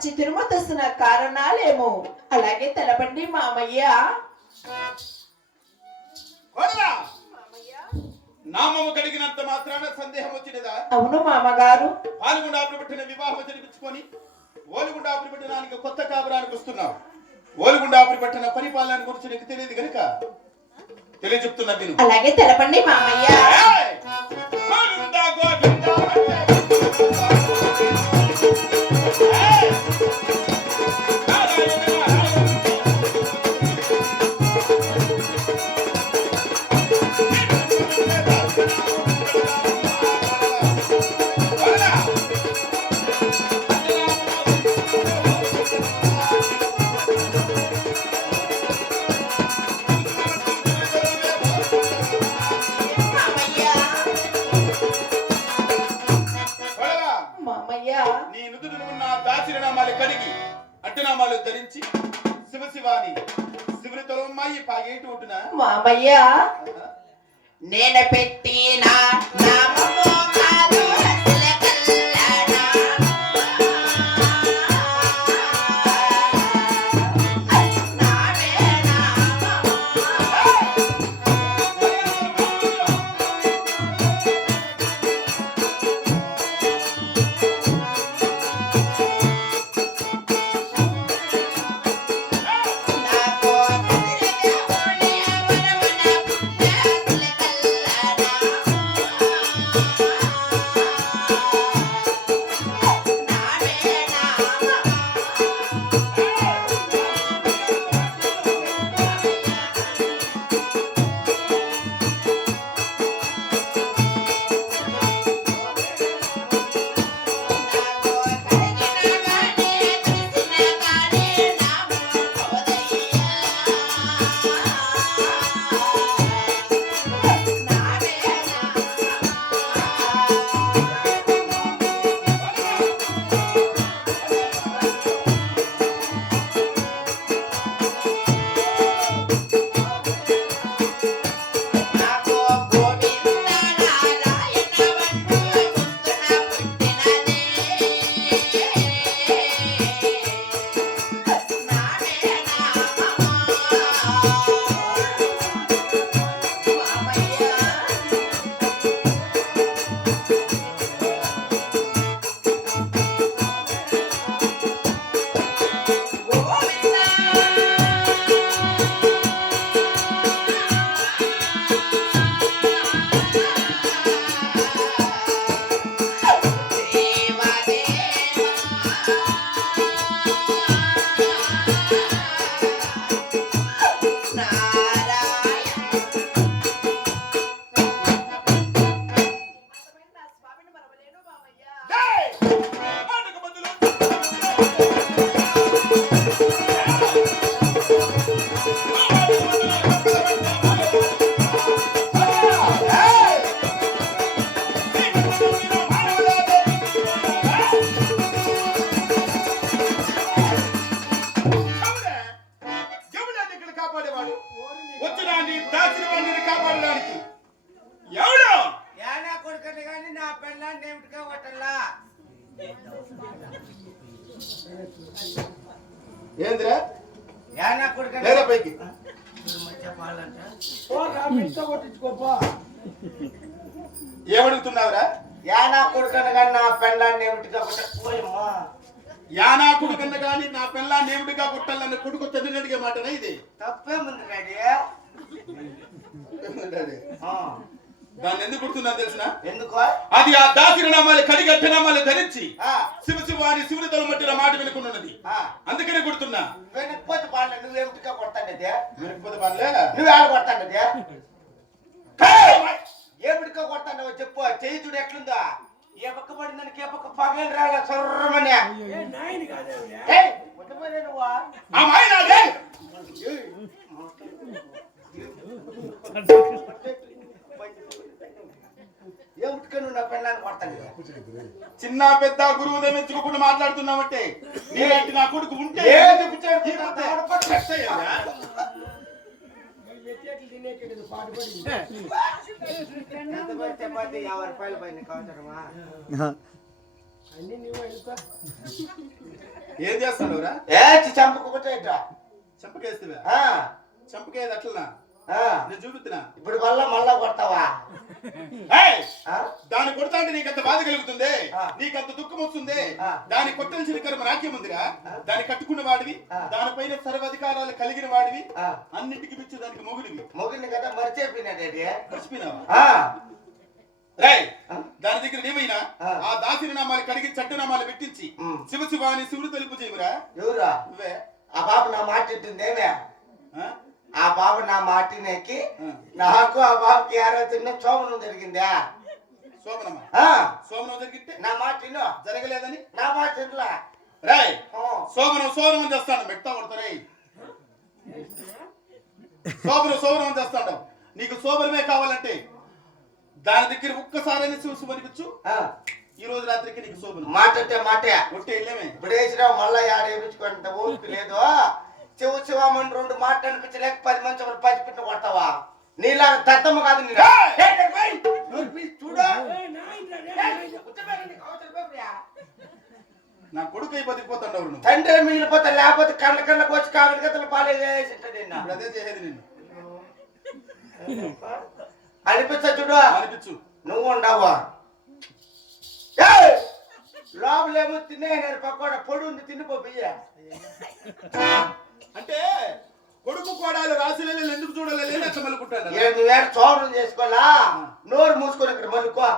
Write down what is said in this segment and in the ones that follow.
వల్ల పచ్చి తిరుమతస్తున్న కారణాలేమో. అలాగే తెలపండి మామయ్య. నామము కలిగినంత మాత్రాన సందేహం వచ్చినదా? అవును మామగారు. పెట్టిన వివాహం జరిపించుకొని ఓలుగుండాపులు పెట్టడానికి కొత్త కాపురానికి వస్తున్నావు. ఓలుగుండాపులు పెట్టిన పరిపాలన గురించి నీకు తెలియదు కనుక తెలియజెప్తున్నా నేను. అలాగే తెలపండి మామయ్య! గోవిందా, గోవిందా దాచిరనామాలు కడిగి అడ్డనామాలు ధరించి శివశివాని శివుని తొలమ్మాయి పాగేటి ఒడ్డున మామయ్య నేను పెట్టిన నామము ఏంద్రా? యానా లేదా పైకి. ఏమడుగుతున్నావురా? యానా కొడుకని కానీ నా పెళ్ళాన్ని ఏమిటిగా కొట్ట ఓయమ్మా యానాకుడు కన్నా కానీ నా పిల్ల నేమిడిగా కొట్టాలన్న కొడుకు తండ్రిని అడిగే మాటనా ఇది? తప్పేముంది డాడీ? దాన్ని ఎందుకు కొడుతున్నా తెలిసిన? ఎందుకు అది ఆ దాసిన నామాలు కడిగి అట్టనామాలు ధరించి ఆ, శివ శివ అని శివుని తలమట్టిన మాట వినుకున్నది ఆ, అందుకనే కొడుతున్నా. వెనకపోతే బాగా నువ్వేమిటిగా కొడతానదే వినకపోతే వాళ్ళే నువ్వు ఆడ కొడతానదే ఏమిటిగా కొడతానో చెప్పు చెయ్యి చూడు ఎట్లుందా. ఏ పక్క పడిందని ఏ పక్క పగలు రాల సర్రమని ఆ మాయ నాదే ఏమిటిగా నువ్వు నా పెళ్ళాన్ని కొడతాను చిన్న పెద్ద గురువు మెచ్చుకోకుండా మాట్లాడుతున్నావంటే నీలాంటి నా కొడుకు ఉంటే యాభై రూపాయలు పైన ఏం చేస్తాడురా ఏ చంపకపోతే చంపకేస్తావా? చంపకేది అట్లనా? నేను చూపిస్తున్నా. ఇప్పుడు మళ్ళా మళ్ళా కొడతావా? దాన్ని కొడతా అంటే నీకంత బాధ కలుగుతుంది. నీకంత దుఃఖం వస్తుంది. దాన్ని కొట్టాల్సిన కర్మ నాకేముందిరా దాన్ని కట్టుకున్న వాడివి. దానిపైన సర్వాధికారాలు కలిగిన వాడివి. అన్నిటికి మించి దానికి మొగుడివి. మొగిలిని కదా మర్చిపోయినాడు మర్చిపోయినావా. దాని దగ్గర ఏమైనా ఆ. దాసిని నామాలు కడిగి చట్టనామాలు పెట్టించి. శివ శివాని శివుడు తెలుపు చేయవురా? ఎవరా? నువ్వే. ఆ పాప నా మాట వింటుందేమే? ఆ? పాప నా మాటినేకి ఆ. నాకు ఆ పాపకి ఆరోగ్యం సోమనం జరిగిందా? శోభనం జరిగితే నా జరగలేదని? నా మాట రాయ్ కొడతారే చేస్తాడు నీకు శోభనమే కావాలంటే దాని దగ్గర ఒక్కసారైనా చూసి ఆ, ఈ రోజు రాత్రికి నీకు శోభనం మాట అంటే మాటే. ఒట్టే వెళ్ళేమే ఇప్పుడు వేసినావు మళ్ళా ఆడ వేయించుకుంట ఓపిక లేదు? శివ శివమని రెండు మాట అనిపించలేక పది మంది ఒకటి పది పిట్ట కొడతావా? నీలా దత్తమ్మ కాదు! చూడు. నా కొడుకు అయి బతికిపోతాడు తండ్రి మిగిలిపోతా లేకపోతే కళ్ళ కళ్ళకి వచ్చి కాగలి గతలు నిన్న. ఇప్పుడు అదే చేసేది నేను అనిపిస్తా చూడు. అనిపించు. నువ్వు ఉండవా? లోపలేమో తినేనారు పకోడ పొడి ఉంది తినిపో బియ్య. అంటే కొడుకు కోడాలు రాసి ఎందుకు చూడలేదు అట్లా మలుకుంటాడు ఏ నువ్వేడ చోరం చేసుకోవాలా? నోరు మూసుకొని ఇక్కడ మలుకో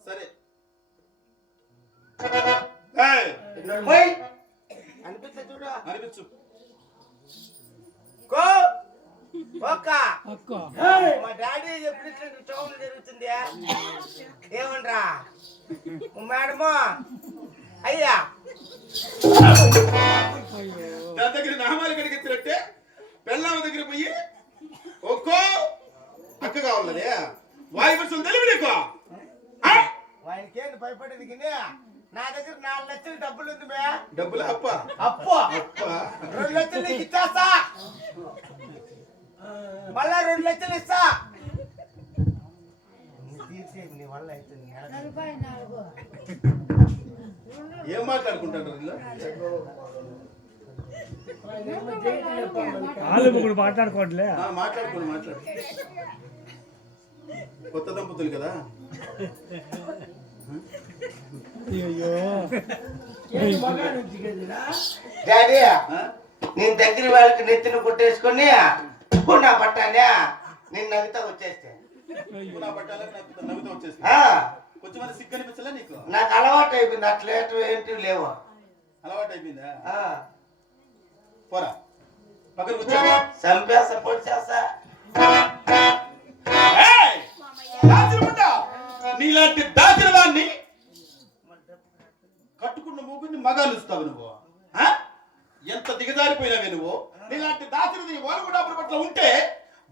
సరే. అనిపిస్తా చూడు. అనిపించు. కో. మా డాడీ ఇట్లా చోరం జరుగుతుంది? ఏమనరా మేడమా. అయ్యా. దాని దగ్గర నామాలు కడిగించినట్టే పెళ్ళామ దగ్గర పోయి ఒక్కో అక్క కావాలదే వాయుపక్షం తెలివి నీకు? భయపడేది నా దగ్గర నాలుగు లక్షలు డబ్బులు ఉంది మే. డబ్బులు అప్ప. అప్పు. అప్ప. రెండు లక్షలు నీకు ఇచ్చేస్తా. మళ్ళా రెండు లక్షలు ఇస్తా. తీసేది నీ వల్ల అవుతుంది ఏం మాట్లాడుకుంటాడు వీళ్ళు? ముగ్గురు మాట్లాడుకోవట్లే. మాట్లాడుకోండి మాట్లాడు. కొత్త దంపతులు కదా? అయ్యో డాడీ ఆ? నేను దగ్గర వాళ్ళకి నెత్తిన కొట్టేసుకొని నా పట్టానే? నేను నవ్వుతా వచ్చేస్తే. నా పట్టాలకు నవ్వుతూ కొంచెం మంది సిగ్గు అనిపించలే నీకు? నాకు అలవాటు అయిపోయింది. అట్లా ఏంటి లేవు. అలవాటు అయిపోయిందా? ఆ, పోరా. పక్కన కూర్చో. చంపేస్తా పొడి చేస్తా! నీలాంటి దాచిన వాడిని కట్టుకున్న మూగుని మగాలు ఇస్తావు నువ్వు? ఎంత దిగజారిపోయినావే నువ్వు. నీలాంటి దాచినది వాళ్ళు కూడా పట్ల ఉంటే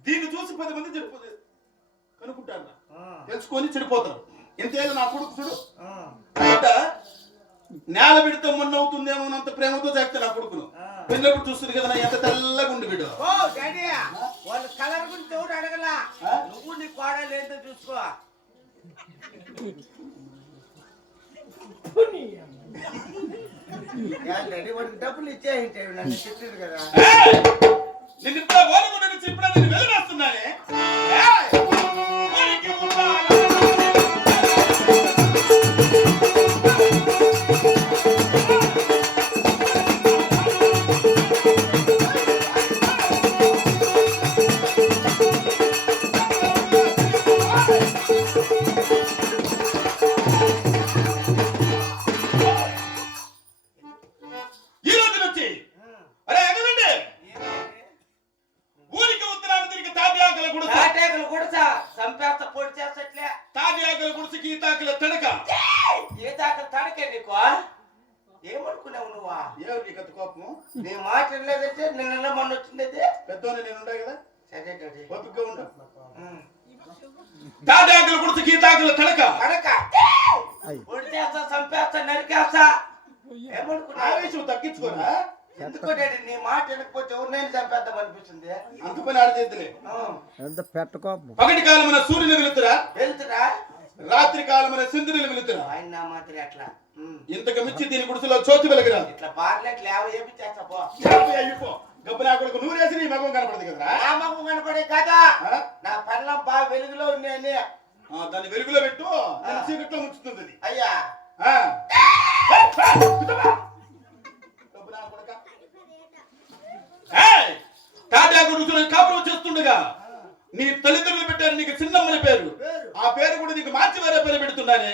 దీన్ని చూసి పది మంది చెడిపోతే కనుక్కుంటారు తెలుసుకొని చెడిపోతారు. ఇంతేలా నా కొడుకు చూడు? నేల పెడితే మొన్న అవుతుందేమో అంత ప్రేమతో చేస్తే నా కొడుకును ఆ. పెళ్ళప్పుడు చూస్తుంది కదా ఎంత తెల్లగా ఉండి బిడ్డ వాళ్ళ కలర్ గురించి ఎవరు అడగలా ఆ? నువ్వు నీ కోడలు ఏంటో చూసుకో డబ్బులు ఇచ్చేయంటే నన్ను తిట్టాడు కదా! నిన్ను ఇప్పుడు ఓలగుండ నుంచి ఇప్పుడు నేను చేస్తా చంపేస్తా నరికేస్తా. ఆవేశం తగ్గించుకోరా? ఎందుకో డాడీ నీ మాట వినకపోతే ఎవరినైనా చంపేద్దాం అనిపిస్తుంది. అంత పని ఆడచేద్దులే ఆ, ఎంత పెట్టకోపం పగటి కాలమున సూర్యుని వెలుతురా? వెళ్తురా రాత్రి కాలమున చంద్రుని వెలుతురా? ఆయన నా అట్లా. ఇంతకు మించి దీని గుడిసెలో చోతి వెలుగురా? ఇట్లా బార్లెట్ లేవ ఏపిచ్చేస్తా పో. అయిపో గబ్బు నా కొడుకు నూరేసి నీ మగం కనపడదు కదరా? నా మగం కనపడే కదా? నా పెళ్ళం బాగా వెలుగులో ఉన్నాయని. దాన్ని వెలుగులో పెట్టు. చీకట్లో ముంచుతుంది. అయ్యా. కాపురం చేస్తుండగా నీ తల్లిదండ్రులు పెట్టారు నీకు చిన్నమ్మని పేరు. ఆ పేరు కూడా నీకు మార్చి వేరే పేరు పెడుతున్నానే.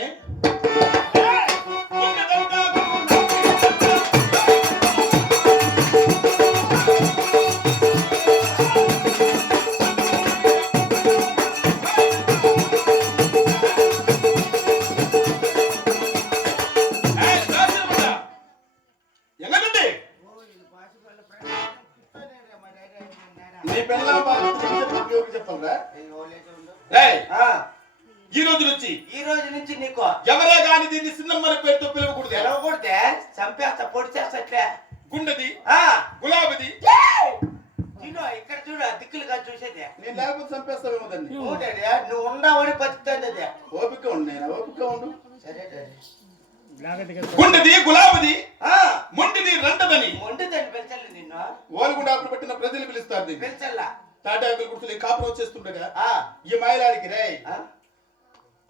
నేను లేకపోతే చంపేస్తావేమో దాన్ని నువ్వు డాడీ నువ్వు ఉన్నావని బతుకుతుంది అది. ఓపిక ఉండు నేను ఓపిక ఉండు. సరే డాడీ లేకపోతే గుండెది గులాబీది ఆ, మొండిది రంటదని మొండిదని పిలిచలే నిన్ను. ఓలుగుండాపులు పెట్టిన ప్రజలు పిలుస్తారు దీన్ని పిలిచల్లా? తాటాకులు గుర్తులు కాపురం చేస్తుండగా ఆ, ఈ మాయలాడికి రే.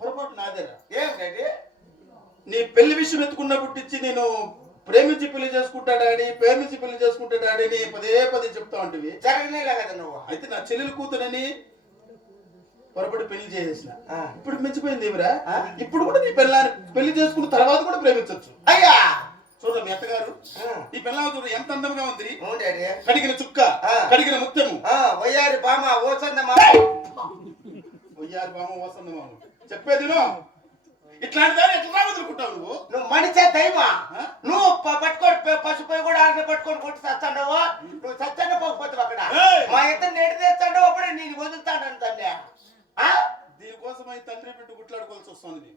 పొరపాటు నాదేరా. ఏం డాడీ నీ పెళ్ళి విషయం ఎత్తుకున్నప్పటి నుంచి నేను ప్రేమించి పెళ్ళి చేసుకుంటాడాడి ప్రేమించి పెళ్ళి చేసుకుంటాడాడి అని పదే పదే చెప్తా ఉంటివి. జరగనేలే కదా నువ్వు? అయితే నా చెల్లెలు కూతురని పొరపడి పెళ్ళి చేసేసిన. ఇప్పుడు మించిపోయింది ఏమిరా? ఇప్పుడు కూడా నీ పిల్లని పెళ్ళి చేసుకున్న తర్వాత కూడా ప్రేమించవచ్చు అయ్యా! చూడ మీ అత్తగారు. ఈ పిల్లలు చూడ ఎంత అందంగా ఉంది. కడిగిన చుక్క. కడిగిన ముత్యము. వయ్యారి బామ ఓసందమ్మా ఒయ్యారి బామ వసంతమామ చెప్పేది విను. ఇట్లాంటి దాన్ని ఎట్లా వదులుకుంటావు నువ్వు? నువ్వు మనిషే దైవా? నువ్వు పట్టుకొని ప- పసుపోయి కూడా ఆడ పట్టుకొని కొట్టి చచ్చాడవు? నువ్వు చచ్చాడ పోకపోతావు అక్కడ! మా ఇద్దరు నెడి తెచ్చాడు అప్పుడే నేను వదులుతాను తండ్రి ఆ? దీనికోసమై తండ్రి బిడ్డ గుట్లాడుకోవాల్సి వస్తుంది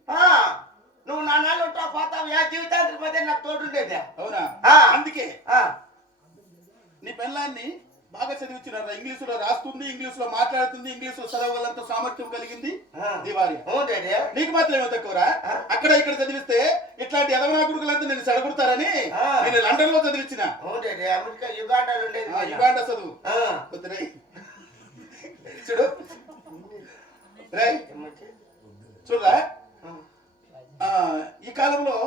నువ్వు నా నాళ్ళు ఉంటావు పోతావు. యా జీవితాంతరి మధ్య నాకు తోడుండేది. అవునా? ఆ. అందుకే ఆ, నీ పిల్లాన్ని బాగా చదివించినారా? ఇంగ్లీష్లో రాస్తుంది ఇంగ్లీష్లో మాట్లాడుతుంది ఇంగ్లీష్లో చదవగలంత సామర్థ్యం కలిగింది? డాడీ. నీకు మాత్రం ఏమో తక్కువరా? అక్కడ ఇక్కడ చదివిస్తే ఇట్లాంటి ఎదవనా కొడుకులంతా నేను చెడగొడతారని. నేను లండన్లో చదివించిన. యుగాండా చదువు. చూడు? చూడరా? ఈ కాలంలో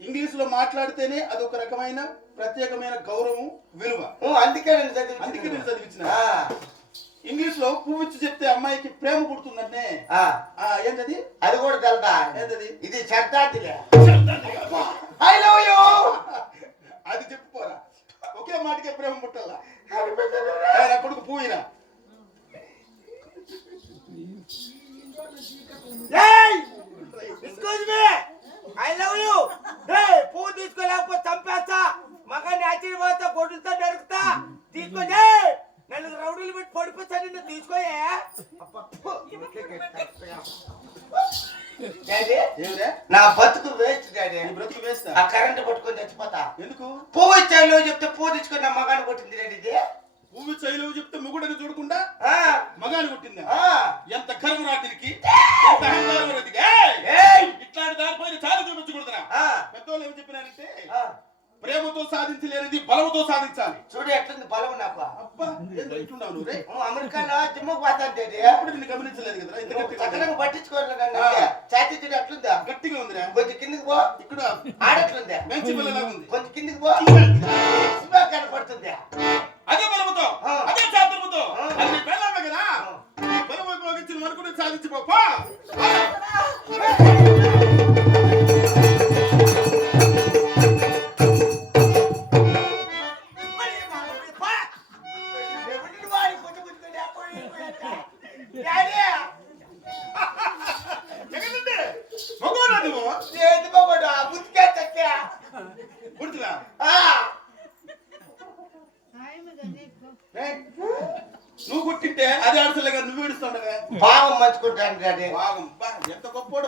ఇంగ్లీష్లో మాట్లాడితేనే అది ఒక రకమైన ప్రత్యేకమైన గౌరవం విలువ. అందుకే నేను అందుకే నేను చదివించిన. ఇంగ్లీష్లో పువ్వు ఇచ్చి చెప్తే అమ్మాయికి ప్రేమ పుడుతుందంటే ఆ, ఆ, ఏంటది? అది కూడా తెలదా? ఏంటది? ఇది శబ్దాతిలే ఐ లవ్ యూ! అది చెప్పుకోరా. ఒకే మాటకే ప్రేమ పుట్టాలా కొడుకు పువ్వురా excuse me I love you hey పువ్వు తీసుకోలేకపోతే చంపేస్తా మగాన్ని ఆశ్చర్యపోతా గొడ్డులతో నరుకుతా తీసుకొని నన్ను రౌడీలు పెట్టి పడిపోతా నిన్ను తీసుకోయే డాడీ ఏమిరా నా బతుకు వేస్ట్ డాడీ. బ్రతుకు వేస్తా ఆ కరెంట్ పట్టుకొని చచ్చిపోతా. ఎందుకు? పువ్వు ఇచ్చాలో చెప్తే పువ్వు తీసుకొని నా మగాన్ని కొట్టింది డాడీ ఇది. పువ్వు చైలవు చెప్తే మొగుడని చూడకుండా ఆ, మగాని కొట్టిందా? ఆ. ఎంత కర్మ రాత్రికి? ఎంత అహంకారం! ఇట్లాంటి దానిపైన చాలా చూపించకూడదురా. పెద్దోళ్ళు ఏం చెప్పినారంటే ఆ. ప్రేమతో సాధించలేనిది బలముతో సాధించాలి. చూడు ఎట్లుంది బలం నాకు. అబ్బా రే అమెరికాలో జిమ్ముకు పోతాను డాడీ ఎప్పుడు నిన్ను గమనించలేదు ఉందా? చక్కగా. ఛాతీ చూడు ఎట్లుందా? గట్టిగా ఉందిరా. కొంచెం కిందికి పో. ఇక్కడ ఆడట్లుందా మంచి పిల్లలా ఉంది. కొంచెం కిందికి పో. కనపడుతుంది? అదే బలముతో. అదే చాతుర్ముతో. అది కదా. ఆ. ఈ బలం ఉపయోగించి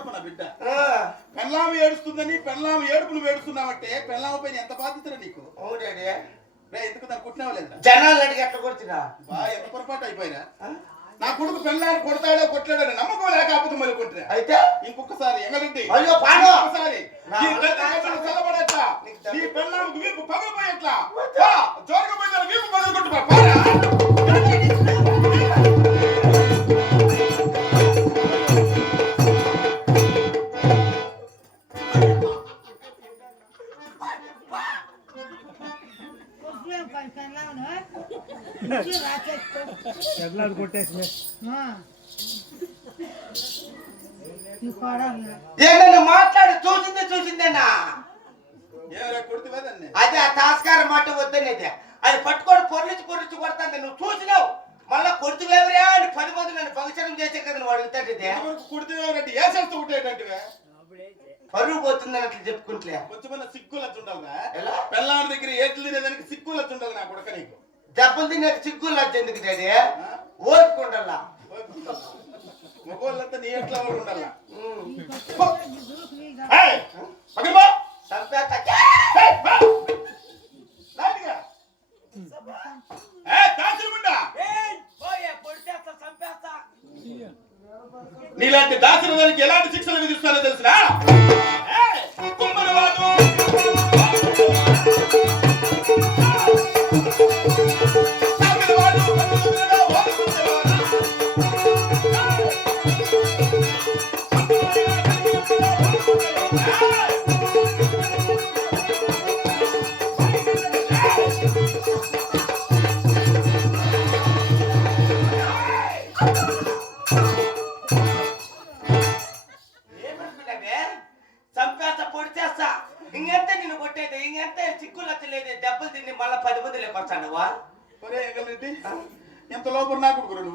నా బిడ్డ? పెళ్ళాము ఏడుస్తుందని పెళ్ళాము ఏడుపు నువ్వు ఏడుస్తున్నావంటే పెళ్ళాము పైన ఎంత బాధ్యత నీకు? ఎందుకు కుట్టినావు లేదా? జనాలు అడిగి ఎట్లా కొడుతున్నా బా ఎంత పొరపాటు అయిపోయినా? నా కొడుకు పెళ్ళాడు కొడతాడో కొట్లాడో నమ్మకం లేక అబద్ధం మళ్ళీ కొట్టినా? అయితే? ఇంకొకసారి ఎంగలుండి అయ్యో, పాడు. ఇంకొకసారి. నా పెళ్ళానికి వీపు పగలపోయేట్లా జోరుగా పోయిన వీపు పగలు ఏంటన్నా మాట్లాడు చూసిందే చూసిందేనా? అదే ఆ తాస్కారం మాట వద్దనేది. అది పట్టుకొని పొర్లిచి పొర్లిచి కొడతాను నువ్వు చూసినావు? మళ్ళా కొడుతువేవరా అని పది మంది నన్ను ఫంక్షన్ చేసే కదా నువ్వు అడుగుతాడు కొడుతువేమరంటే ఏ చేస్తూ ఉండేటంటివే పరువు పోతుందని అట్లా చెప్పుకుంటలే. సిగ్గులచ్చు ఉండాలిరా ఎలా? పెళ్ళాడి దగ్గర ఏట్లు తినేదానికి సిగ్గులచ్చు ఉండాలి నా కొడుక నీకు. దెబ్బలు తినే సిగ్గులు నచ్చేందుకు డాడీ? ఓడుకుండల్లా మగవాళ్ళంతా నీ ఎట్లా వాళ్ళు ఉండాలా. నీలాంటి దాచిన దానికి ఎలాంటి శిక్షలు విధిస్తారో తెలిసినా?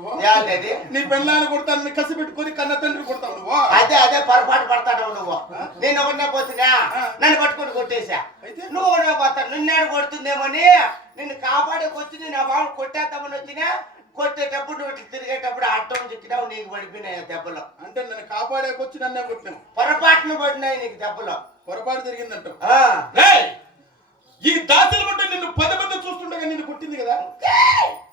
నువ్వు? నీ పెళ్ళాన్ని కొడతాను కసి పెట్టుకొని కన్న తండ్రి కొడతావు నువ్వు? అదే అదే పొరపాటు పడతాడు నువ్వు. నేను ఒకటే పోతున్నా. నన్ను పట్టుకొని కొట్టేశా? నువ్వు ఒకటే పోతా. నిన్నేడు కొడుతుందేమని నిన్ను కాపాడేకొచ్చి నేను ఆ బాబు కొట్టేద్దామని వచ్చినా కొట్టేటప్పుడు నువ్వు ఇట్లా తిరిగేటప్పుడు అట్టం చిక్కినావు నీకు పడిపోయినాయి దెబ్బలు. అంటే నన్ను కాపాడేకొచ్చి నన్నే కొట్టినావు. పొరపాటున పడినాయి నీకు దెబ్బలు. పొరపాటు. రేయ్! ఈ దాసులు బట్టి నిన్ను పది మంది చూస్తుండగా నిన్ను కొట్టింది కదా?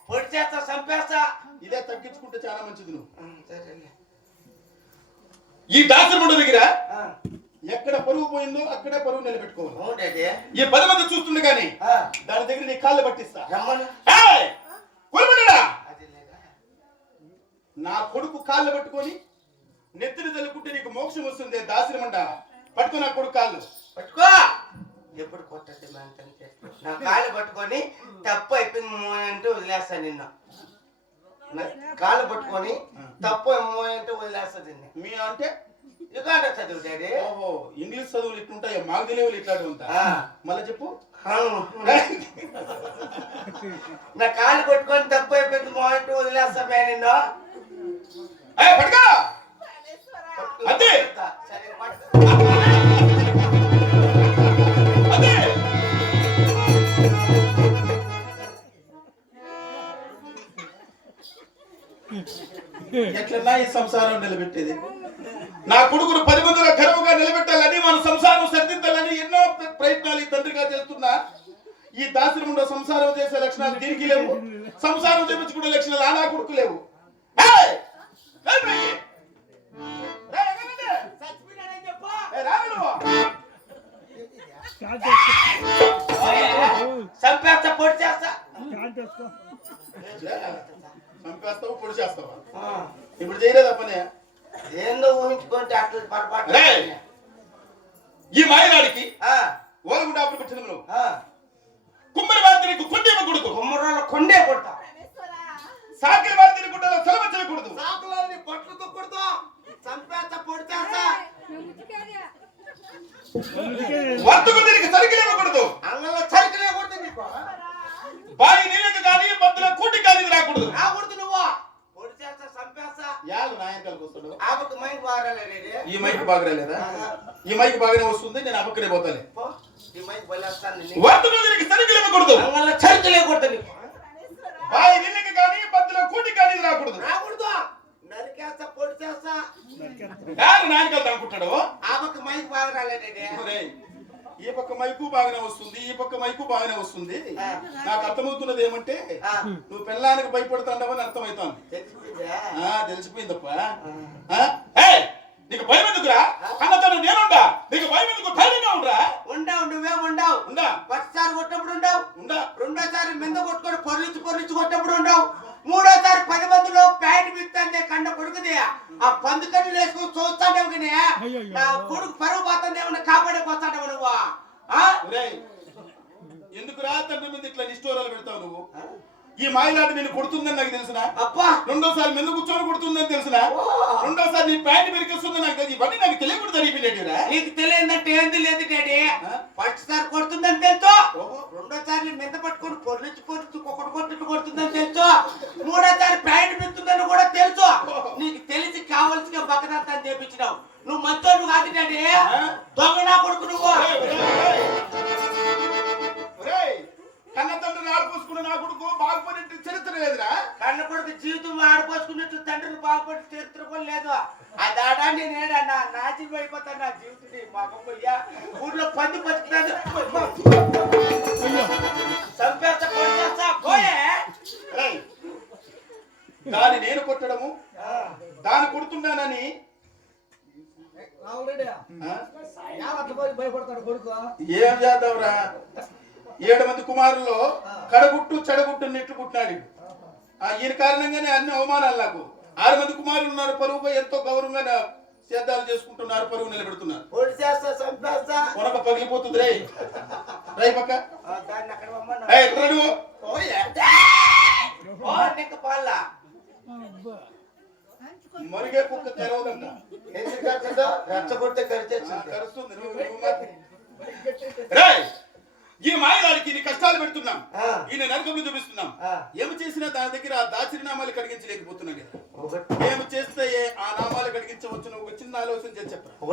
పొడి చేస్తా చంపేస్తా. ఇదే తగ్గించుకుంటే చాలా మంచిది నువ్వు. ఈ దాసుడు దగ్గర ఎక్కడ పరువు పోయిందో అక్కడే పరువు నిలబెట్టుకోవాలి. ఈ పది మంది చూస్తుండగానే ఆ, దాని దగ్గర నీ కాళ్ళు పట్టిస్తా. నా కొడుకు కాళ్ళు పట్టుకొని నెత్తిని తల్లుకుంటే నీకు మోక్షం వస్తుంది దాసిరమంట పట్టుకో నా కొడుకు కాళ్ళు. పట్టుకో! ఎప్పుడు కొట్టద్దు అంతే నా కాళ్ళు పట్టుకొని తప్పు అయిపోయింది అంటే వదిలేస్తా నిన్ను. కాళ్ళు పట్టుకొని తప్పు ఏమో అంటే వదిలేస్తా నిన్ను మీ అంటే యుగాండ చదువు డాడీ ఓహో ఇంగ్లీష్ చదువులు ఇట్లుంటాయో మాకు తెలియవు ఇట్లాంటి ఉంటా ఆ. మళ్ళీ చెప్పు. నా కాళ్ళు పట్టుకొని తప్పు అయిపోయింది మో అంటే వదిలేస్తా మే నిన్ను పట్టుకో. అంతే. సరే ఎట్లన్నా ఈ సంసారం నిలబెట్టేది? నా కొడుకును పది మందిలో గర్వంగా నిలబెట్టాలని మన సంసారం సరిదిద్దాలని ఎన్నో ప్ర- ప్రయత్నాలు ఈ తండ్రిగా చేస్తున్నా. ఈ దాసిరముండో సంసారం చేసే లక్షణాలు దీనికి లేవు. సంసారం చేపించుకునే లక్షణాలు ఆ నా కొడుకు లేవు. చంపేస్తా పొడి చేస్తా చంపేస్తావు పొడి చేస్తావా. ఇప్పుడు చేయలేదా పని ఏందో ఊహించుకుంటే అట్లా పొరపాటు! ఈ మాయనాడికి ఓలగుండ అప్పుడు పెట్టిన నువ్వు. కుమ్మరి వార్తనికి కొండేమ కొడుకు కుమ్మరోళ్ళ కొండే కొడతా సాకిరి వార్తని గుడ్డలో సెలవచ్చకూడదు సాకులని బట్టలతో కొడతా చంపేస్తా పొడి చేస్తా వర్తకు దీనికి సరికి ఇవ్వకూడదు అంగంలో చరికలే కొడతా నీకు బాయి నీళ్ళకి కానీ మధ్యలో కూటి కానీ రాకూడదు రాకూడదు నువ్వు పొడి చేస్తా చంపేస్తా యాళ్ళు నాయనకాలకు వస్తాడు ఆమెకు మైండ్ వారాలే ఈ మైక్ బాగా రాలేదా ఈ మైక్ బాగానే వస్తుంది నేను అమ్మకనే పోతాను వర్తకు దీనికి అంగంలో చరికలే కొడతా నీకు బాయి నీళ్ళకి కానీ మధ్యలో కూటి కానీ రాకూడదు. రాకూడదు. నరికేస్తా పొడి చేస్తా యాళ్ళు నాయనకాలు అనుకుంటాడు ఆమెకు మైండ్ వారాలే ఒరేయ్, ఈ పక్క మైకు బాగానే వస్తుంది ఈ పక్క మైకు బాగానే వస్తుంది. ఆ. నాకు అర్థమవుతున్నది ఏమంటే ఆ, నువ్వు పెళ్ళానికి భయపడుతుండవని? ఆ తెలిసిపోయిందప్ప. ఆ? నీకు భయం ఎందుకురా? అన్నతో నేనుండా. నీకు భయం ఎందుకు? ధైర్యంగా ఉండరా. ఉండవు నువ్వేం ఉండవు? ఉండా. ఒకసారి కొట్టినప్పుడు ఉండవు. ఉండా. రెండోసారి మింద కొట్టుకొని పొర్లిచి పొర్లిచి కొట్టినప్పుడు ఉండవు. మూడోసారి పది మందిలో ప్యాంట్ బిత్తందే కండ కొడుకుది ఆ పంది కన్ను వేసుకుని చూస్తాడేమో కానీ. నా కొడుకు పరువు పోతుంది ఏమన్నా కాపాడేకి వస్తాడేమో నువ్వు? ఎందుకురా తండ్రి మీద ఇట్లా నిష్ఠూరాలు పెడతావు నువ్వు? ఈ మాయలాట నేను కొడుతుందని నాకు తెలిసిన? అబ్బా! రెండోసారి మెందు కూర్చొని కొడుతుందని తెలిసిన? రెండోసారి నీ ప్యాంట్ పెరికేస్తుందని నాకు తెలిసి ఇవన్నీ నాకు తెలియకుండా జరిగిపోయినట్టురా? నీకు తెలియదంటే ఏంది లేదు డాడీ? ఫస్ట్ సారి కొడుతుందని తెలుసు. రెండోసారి మింద పట్టుకొని పొర్లిచి పొర్లిచి ఒకటి కొట్టిట్టు కొడుతుందని తెలుసు. మూడోసారి ప్యాంట్ బిత్తుందని కూడా తెలుసు. నీకు తెలిసి కావలసిన బకదంతా చేపించినావు. నువ్వు మంచోడు కాదు డాడీ? దొంగ నా కొడుకు నువ్వు? కన్న తండ్రిని ఆడుకోసుకున్న నా కొడుకు బాగుపడినట్టు చరిత్ర లేదురా. కన్న కొడుకు జీవితం ఆడిపోసుకున్నట్టు తండ్రిని బాగుపడి చరిత్ర కూడా లేదు. అది ఆడాన్ని నేనన్నా నాశనం అయిపోతాను నా జీవితం మా అమ్మయ్య ఊర్లో పంది బతుకుతాను. చంపేస్తా కొట్టేస్తా పోయే. దాన్ని నేను కొట్టడము? దాన్ని కొడుతున్నానని? ఆల్రెడీ ఆ? యావత్ పోయి భయపడతాడు కొడుకు. ఏం చేద్దాంరా? ఏడు మంది కుమారుల్లో కడగుట్టు చెడగుట్టు నెట్లు కుట్టినాడు ఈడు. ఆ ఈయన కారణంగానే అన్ని అవమానాలు నాకు. ఆరు మంది కుమారులు ఉన్నారు పరువుపై ఎంతో గౌరవంగా నా సేద్యాలు చేసుకుంటున్నారు పరువు నిలబెడుతున్నారు. కొనక పగిలిపోతుంది రే రై పక్క. మరిగే కుక్క తెరవదంట. ఎందుకు ఆ, కరిచేస్తుంది. కరుస్తుంది నువ్వు నువ్వు మాత్రం. రేయ్, ఈ మాయలాడికి ఇన్ని కష్టాలు పెడుతున్నాం. ఈయన నరకంలో చూపిస్తున్నాం. ఏమి చేసినా దాని దగ్గర ఆ దాచినామాలు కడిగించలేకపోతున్నాం కదా. ఒకటి. ఏమి చేస్తే ఆ నామాలు కడిగించవచ్చు నువ్వు ఒక చిన్న ఆలోచన చేసి చెప్పరా?